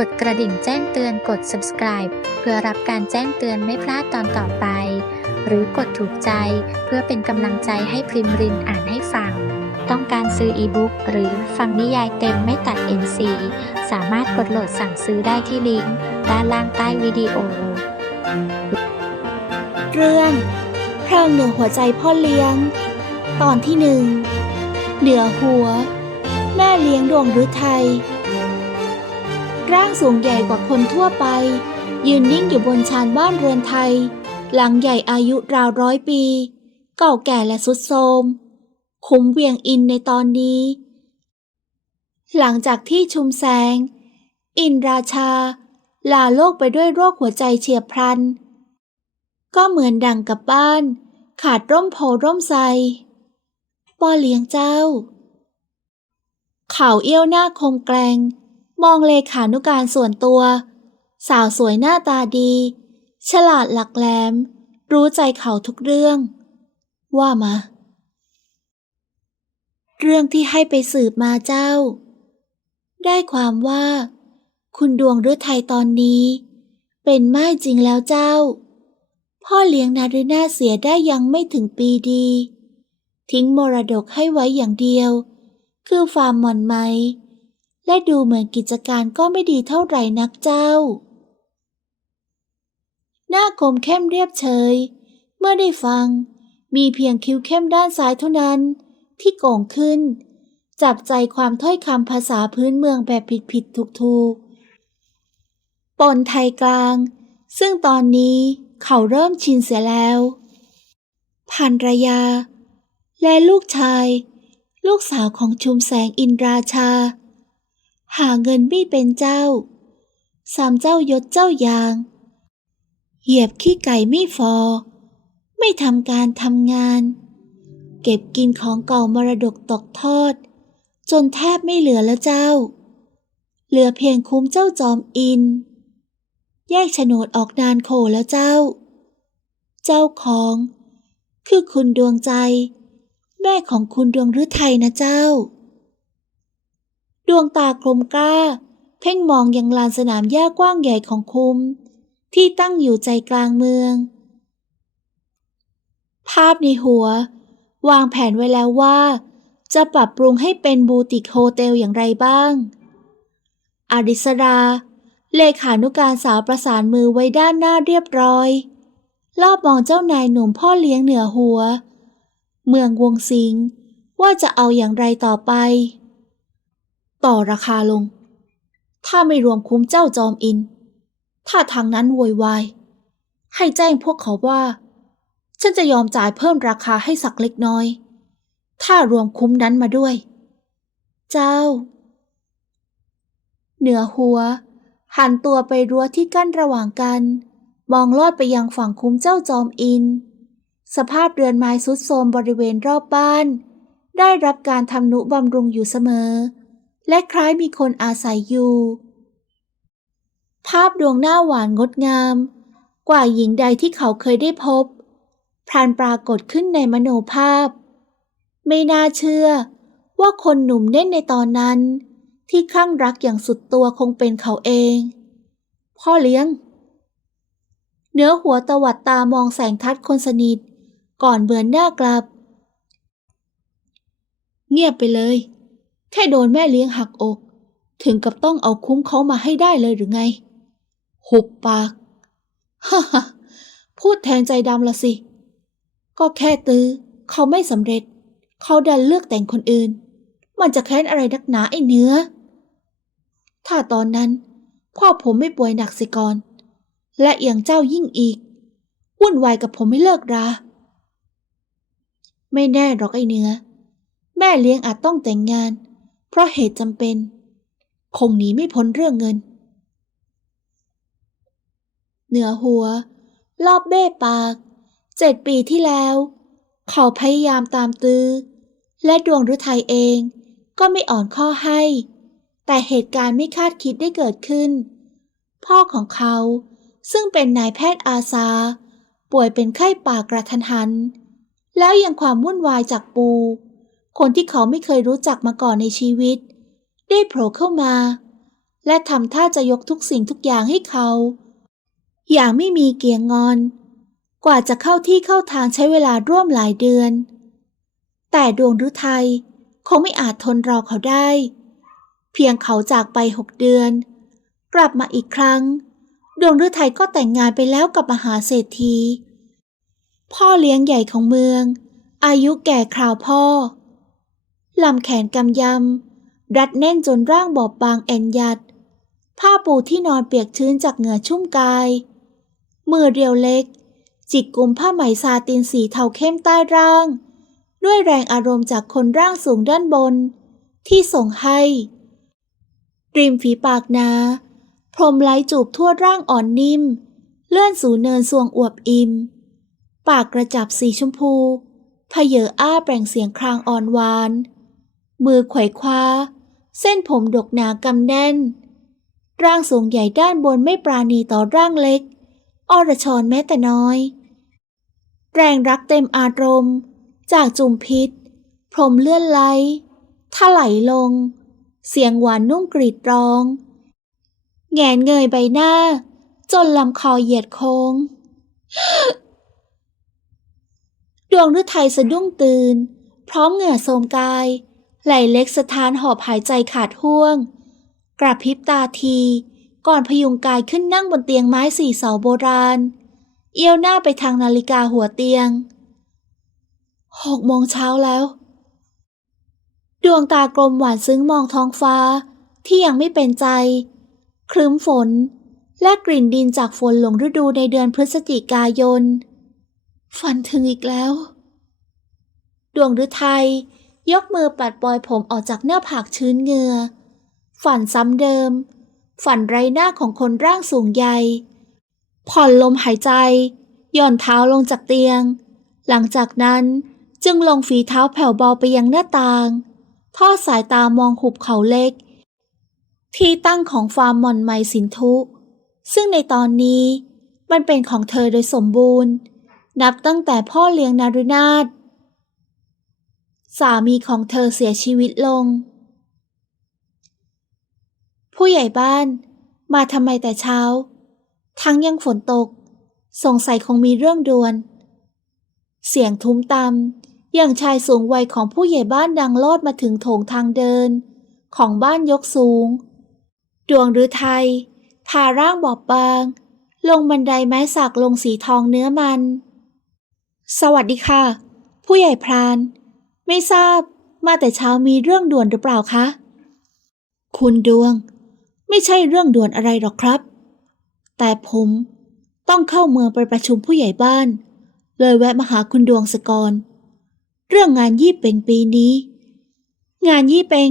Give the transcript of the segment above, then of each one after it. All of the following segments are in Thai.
กดกระดิ่งแจ้งเตือนกด subscribe เพื่อรับการแจ้งเตือนไม่พลาดตอนต่อไป หรือกดถูกใจเพื่อเป็นกำลังใจให้พริมรินอ่านให้ฟัง ต้องการซื้ออีบุ๊กหรือฟังนิยายเต็มไม่ตัด NC สามารถกดโหลดสั่งซื้อได้ที่ลิงก์ด้านล่างใต้วิดีโอ เรื่องเพลิงเหนือหัวใจพ่อเลี้ยง ตอนที่หนึ่งเหนือหัว แม่เลี้ยงดวงฤทัย ร่างสูงใหญ่กว่าคนทั่วไป ยืนนิ่งอยู่บนชานบ้านเรือนไทย หลังใหญ่อายุราวร้อยปี เก่าแก่และสุดโทรมคุ้มเวียงอินในตอนนี้ หลังจากที่ชุมแสง อินราชา ลาโลกไปด้วยโรคหัวใจเฉียบพลัน ก็เหมือนดังกับบ้าน ขาดร่มโพร่มไทรป้อเลี้ยงเจ้า เขาเอี้ยวหน้าคมแกลง มองเลขานุการส่วนตัว สาวสวยหน้าตาดี ฉลาดหลักแหลม รู้ใจเขาทุกเรื่อง ว่ามา เรื่องที่ให้ไปสืบมาเจ้า ได้ความว่า คุณดวงฤทัยตอนนี้ เป็นไม้จริงแล้วเจ้า พ่อเลี้ยงนารินาเสียได้ยังไม่ถึงปีดี ทิ้งมรดกให้ไว้อย่างเดียว คือฟาร์มหม่อนไหม และดูเหมือนกิจการก็ไม่ดีเท่าไหร่นักเจ้า หน้าคมเข้มเรียบเฉย เมื่อได้ฟัง มีเพียงคิ้วเข้มด้านซ้ายเท่านั้น ที่โก่งขึ้น จับใจความถ้อยคำภาษาพื้นเมืองแบบผิดผิดถูกถูกๆปนไทยกลาง ซึ่งตอนนี้เขาเริ่มชินเสียแล้วพันรยา และลูกชาย ลูกสาวของชุมแสงอินราชา หาเงินไม่เป็นเจ้า สามเจ้ายศเจ้ายาง เหยียบขี้ไก่ไม่ฟอ ไม่ทำการทำงาน เก็บกินของเก่ามรดกตกทอด จนแทบไม่เหลือแล้วเจ้า เหลือเพียงคุ้มเจ้าจอมอิน แยกโฉนดออกนานโคแล้วเจ้า เจ้าของ คือคุณดวงใจ แม่ของคุณดวงฤทัยนะเจ้า ดวงตากลมกล้า เพ่งมองยังลานสนามหญ้ากว้างใหญ่ของคุม ที่ตั้งอยู่ใจกลางเมือง ภาพในหัว วางแผนไว้แล้วว่า จะปรับปรุงให้เป็นบูติกโฮเทลอย่างไรบ้างอาริสราเลขานุการสาวประสานมือไว้ด้านหน้าเรียบร้อย รอบมองเจ้านายหนุ่มพ่อเลี้ยงเหนือหัว เมืองวงสิงว่าจะเอาอย่างไรต่อไป ต่อราคาลง ถ้าไม่รวมคุ้มเจ้าจอมอิน ถ้าทางนั้นโวยวาย ให้แจ้งพวกเขาว่า ฉันจะยอมจ่ายเพิ่มราคาให้สักเล็กน้อย ถ้ารวมคุ้มนั้นมาด้วย เจ้า เหนือหัว หันตัวไปรั้วที่กั้นระหว่างกัน มองลอดไปยังฝั่งคุ้มเจ้าจอมอิน สภาพเรือนไม้สุดโทรมบริเวณรอบบ้านได้รับการทำนุบำรุงอยู่เสมอ และคล้ายมีคนอาศัยอยู่ ภาพดวงหน้าหวานงดงาม กว่าหญิงใดที่เขาเคยได้พบพรานปรากฏขึ้นในมโนภาพ ไม่น่าเชื่อว่าคนหนุ่มเน่นในตอนนั้น ที่คลั่งรักอย่างสุดตัวคงเป็นเขาเอง พ่อเลี้ยง เนื้อหัวตวัดตามองแสงทัดคนสนิท ก่อนเบือนหน้ากลับ เงียบไปเลย แค่โดนแม่เลี้ยงหักอก ถึงกับต้องเอาคุ้มเขามาให้ได้เลยหรือไง หุบปากฮ่าฮพูดแทนใจดำละสิ ก็แค่ตื้อ เขาไม่สำเร็จ เขาดันเลือกแต่งคนอื่น มันจะแค้นอะไรนักหนาไอ้เนื้อ ถ้าตอนนั้น พ่อผมไม่ป่วยหนักสิก่อน และเอียงเจ้ายิ่งอีกวุ่นวายกับผมไม่เลิกรา ไม่แน่หรอกไอ้เนื้อ แม่เลี้ยงอาจต้องแต่งงาน เพราะเหตุจำเป็น คงหนีไม่พ้นเรื่องเงิน เหนือหัว รอบเบ้ปาก เจ็ดปีที่แล้ว เขาพยายามตามตื้อ และดวงฤทัยเองก็ไม่อ่อนข้อให้ แต่เหตุการณ์ไม่คาดคิดได้เกิดขึ้น พ่อของเขาซึ่งเป็นนายแพทย์อาสา ป่วยเป็นไข้ป่ากระทันหัน แล้วยังความวุ่นวายจากปู คนที่เขาไม่เคยรู้จักมาก่อนในชีวิต ได้โผล่เข้ามา และทำท่าจะยกทุกสิ่งทุกอย่างให้เขา อย่างไม่มีเกียงงอน กว่าจะเข้าที่เข้าทางใช้เวลาร่วมหลายเดือน แต่ดวงฤทัยคงไม่อาจทนรอเขาได้ เพียงเขาจากไปหกเดือน กลับมาอีกครั้ง ดวงฤทัยก็แต่งงานไปแล้วกับมหาเศรษฐีพ่อเลี้ยงใหญ่ของเมือง อายุแก่คราวพ่อ ลำแขนกำยำ รัดแน่นจนร่างบอบบางแอนยัด ผ้าปูที่นอนเปียกชื้นจากเหงื่อชุ่มกาย มือเรียวเล็ก จิกกุมผ้าไหมซาตินสีเทาเข้มใต้ร่าง ด้วยแรงอารมณ์จากคนร่างสูงด้านบน ที่ส่งให้ ริมฝีปากนา พรมไหลจูบทั่วร่างอ่อนนิ่ม เลื่อนสู่เนินสวงอวบอิ่ม ปากกระจับสีชมพูพเยออ้าแปล่งเสียงครางอ่อนหวาน มือไขว่คว้า เส้นผมดกหนากำแน่น ร่างสูงใหญ่ด้านบนไม่ปราณีต่อร่างเล็กอรชรแม้แต่น้อย แรงรักเต็มอารมณ์ จากจุมพิษ พรมเลื่อนไหลถลายลง เสียงหวานนุ่มกรีดร้อง แงนเงยใบหน้า จนลำคอเหยียดโค้ง ดวงฤทัยสะดุ้งตื่น พร้อมเหงื่อโทมกาย ไหลเล็กสะท้านหอบหายใจขาดห่วง กระพริบตาที ก่อนพยุงกายขึ้นนั่งบนเตียงไม้สี่เสาโบราณ เอี้ยวหน้าไปทางนาฬิกาหัวเตียง หกโมงเช้าแล้ว ดวงตากลมหวานซึ้งมองท้องฟ้าที่ยังไม่เป็นใจ ครึ้มฝน และกลิ่นดินจากฝนหลงฤดูในเดือนพฤศจิกายน ฝันถึงอีกแล้ว ดวงฤทัย ยกมือปัดปล่อยผมออกจากหน้าผากชื้นเหงื่อ ฝันซ้ำเดิม ฝันไร้หน้าของคนร่างสูงใหญ่ ผ่อนลมหายใจ หย่อนเท้าลงจากเตียง หลังจากนั้นจึงลงฝีเท้าแผ่วเบาไปยังหน้าต่าง ทอดสายตามองหุบเขาเล็ก ที่ตั้งของฟาร์มมอนไมสินทุ ซึ่งในตอนนี้มันเป็นของเธอโดยสมบูรณ์ นับตั้งแต่พ่อเลี้ยงนารุนาถ สามีของเธอเสียชีวิตลง ผู้ใหญ่บ้านมาทำไมแต่เช้า ทั้งยังฝนตก สงสัยคงมีเรื่องด่วน เสียงทุ้มตำอย่างชายสูงวัยของผู้ใหญ่บ้านดังลอดมาถึงโถงทางเดิน ของบ้านยกสูง ดวงฤทัยพาร่างบอบบาง ลงบันไดไม้สักลงสีทองเนื้อมัน สวัสดีค่ะ ผู้ใหญ่พราน ไม่ทราบมาแต่เช้ามีเรื่องด่วนหรือเปล่าคะ คุณดวง ไม่ใช่เรื่องด่วนอะไรหรอกครับ แต่ผมต้องเข้าเมืองไปประชุมผู้ใหญ่บ้าน เลยแวะมาหาคุณดวงสกอนเรื่องงานยี่เป็งปีนี้ งานยี่เป็ง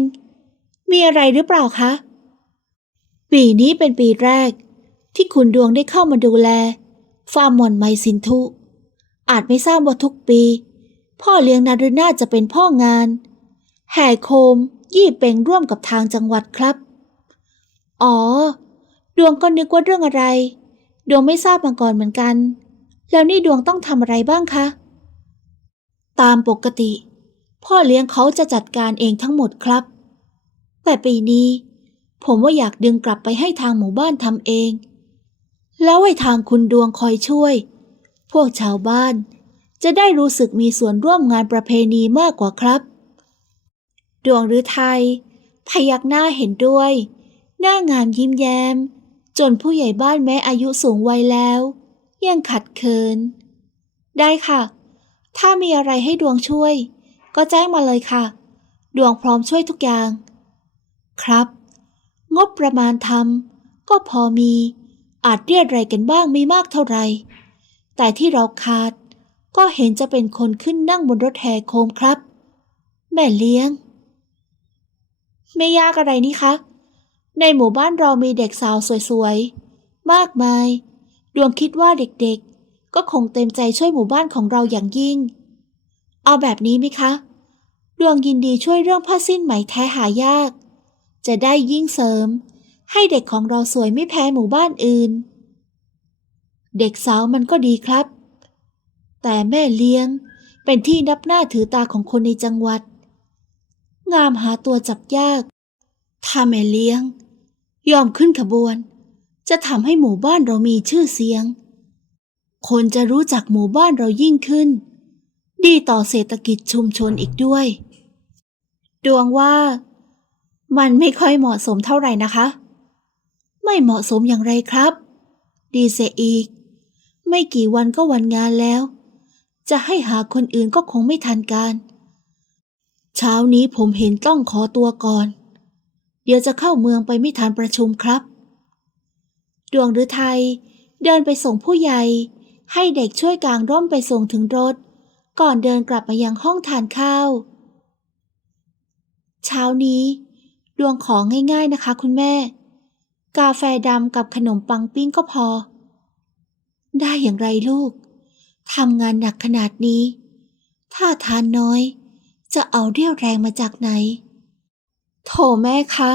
มีอะไรหรือเปล่าคะ ปีนี้เป็นปีแรก ที่คุณดวงได้เข้ามาดูแล ฟาร์มมอนไมสินทุ อาจไม่ทราบว่าทุกปี พ่อเลี้ยงนารุนาจะเป็นพ่องาน แห่โคม ยี่เป็งร่วมกับทางจังหวัดครับ อ๋อ ดวงก็นึกว่าเรื่องอะไร ดวงไม่ทราบมาก่อนเหมือนกัน แล้วนี่ดวงต้องทำอะไรบ้างคะ ตามปกติ พ่อเลี้ยงเขาจะจัดการเองทั้งหมดครับ แต่ปีนี้ ผมว่าอยากดึงกลับไปให้ทางหมู่บ้านทำเอง แล้วให้ทางคุณดวงคอยช่วย พวกชาวบ้าน จะได้รู้สึกมีส่วนร่วมงานประเพณีมากกว่าครับ ดวงฤทัยพยักหน้าเห็นด้วย หน้างานยิ้มแย้ม จนผู้ใหญ่บ้านแม้อายุสูงวัยแล้ว ยังขัดเคิน ได้ค่ะ ถ้ามีอะไรให้ดวงช่วย ก็แจ้งมาเลยค่ะ ดวงพร้อมช่วยทุกอย่าง ครับ งบประมาณทำก็พอมี อาจเรียดไรกันบ้างไม่มากเท่าไหร่แต่ที่เราขาด ก็เห็นจะเป็นคนขึ้นนั่งบนรถแห่โคมครับ แม่เลี้ยง ไม่ยากอะไรนี่คะ ในหมู่บ้านเรามีเด็กสาวสวยๆ มากมาย ดวงคิดว่าเด็กๆ ก็คงเต็มใจช่วยหมู่บ้านของเราอย่างยิ่ง เอาแบบนี้ไหมคะ ดวงยินดีช่วยเรื่องผ้าสิ้นไหมแท้หายาก จะได้ยิ่งเสริม ให้เด็กของเราสวยไม่แพ้หมู่บ้านอื่น เด็กสาวมันก็ดีครับ แต่แม่เลี้ยงเป็นที่นับหน้าถือตาของคนในจังหวัด งามหาตัวจับยาก ถ้าแม่เลี้ยง ยอมขึ้นขบวน จะทำให้หมู่บ้านเรามีชื่อเสียง คนจะรู้จักหมู่บ้านเรายิ่งขึ้น ดีต่อเศรษฐกิจชุมชนอีกด้วย ดวงว่ามันไม่ค่อยเหมาะสมเท่าไหร่นะคะ ไม่เหมาะสมอย่างไรครับ ดีเสียอีก ไม่กี่วันก็วันงานแล้ว จะให้หาคนอื่นก็คงไม่ทันการ เช้านี้ผมเห็นต้องขอตัวก่อน เดี๋ยวจะเข้าเมืองไปไม่ทันประชุมครับ ดวงฤทัยเดินไปส่งผู้ใหญ่ ให้เด็กช่วยกางร่มไปส่งถึงรถ ก่อนเดินกลับมายังห้องทานข้าว เช้านี้ ดวงของง่ายๆนะคะคุณแม่ กาแฟดำกับขนมปังปิ้งก็พอ ได้อย่างไรลูก ทำงานหนักขนาดนี้ ถ้าทานน้อย จะเอาเรี่ยวแรงมาจากไหน โถแม่คะ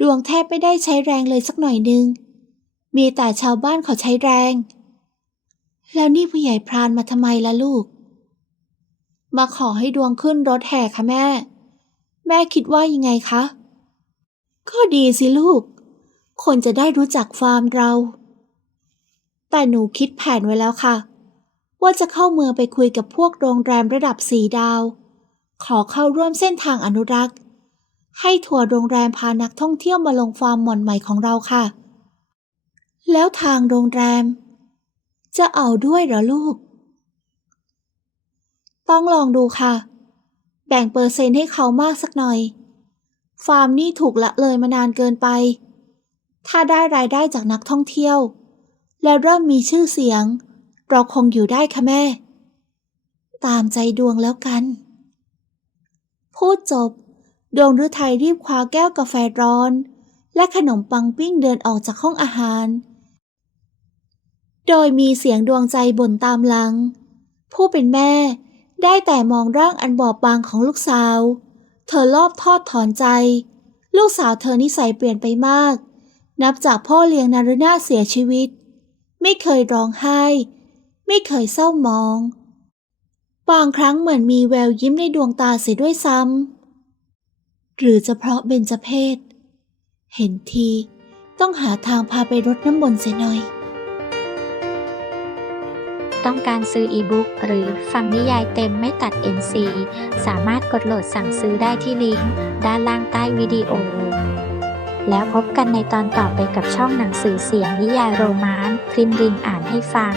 ดวงแทบไม่ได้ใช้แรงเลยสักหน่อยนึง มีแต่ชาวบ้านเขาใช้แรง แล้วนี่ผู้ใหญ่พรานมาทำไมล่ะลูก มาขอให้ดวงขึ้นรถแห่ค่ะแม่ แม่คิดว่ายังไงคะ ก็ดีสิลูก คนจะได้รู้จักฟาร์มเราแต่หนูคิดแผนไว้แล้วค่ะ ว่าจะเข้าเมืองไปคุยกับพวกโรงแรมระดับสีดาว ขอเข้าร่วมเส้นทางอนุรักษ์ ให้ทัวร์โรงแรมพานักท่องเที่ยวมาลงฟาร์มหม่อนใหม่ของเราค่ะ แล้วทางโรงแรม จะเอาด้วยเหรอลูก ต้องลองดูค่ะ แบ่งเปอร์เซ็นต์ให้เขามากสักหน่อย ฟาร์มนี่ถูกละเลยมานานเกินไป ถ้าได้รายได้จากนักท่องเที่ยว และเริ่มมีชื่อเสียง เราคงอยู่ได้ค่ะแม่ ตามใจดวงแล้วกัน พูดจบ ดวงฤทัยรีบคว้าแก้วกาแฟร้อน และขนมปังปิ้งเดินออกจากห้องอาหาร โดยมีเสียงดวงใจบ่นตามหลัง ผู้เป็นแม่ได้แต่มองร่างอันบอบบางของลูกสาว เธอรอบทอดถอนใจ ลูกสาวเธอนิสัยเปลี่ยนไปมาก นับจากพ่อเลี้ยงนารุณาเสียชีวิต ไม่เคยร้องไห้ ไม่เคยเศร้ามอง บางครั้งเหมือนมีแววยิ้มในดวงตาเสียด้วยซ้ำ หรือจะเพราะเบญจเพศ เห็นทีต้องหาทางพาไปรดน้ำมนต์เสียหน่อย ต้องการซื้ออีบุ๊กหรือฟังนิยายเต็มไม่ตัด NC สามารถกดโหลดสั่งซื้อได้ที่ลิงก์ด้านล่างใต้วิดีโอ แล้วพบกันในตอนต่อไปกับช่องหนังสือเสียงนิยายโรมานต์พริมรินอ่านให้ฟัง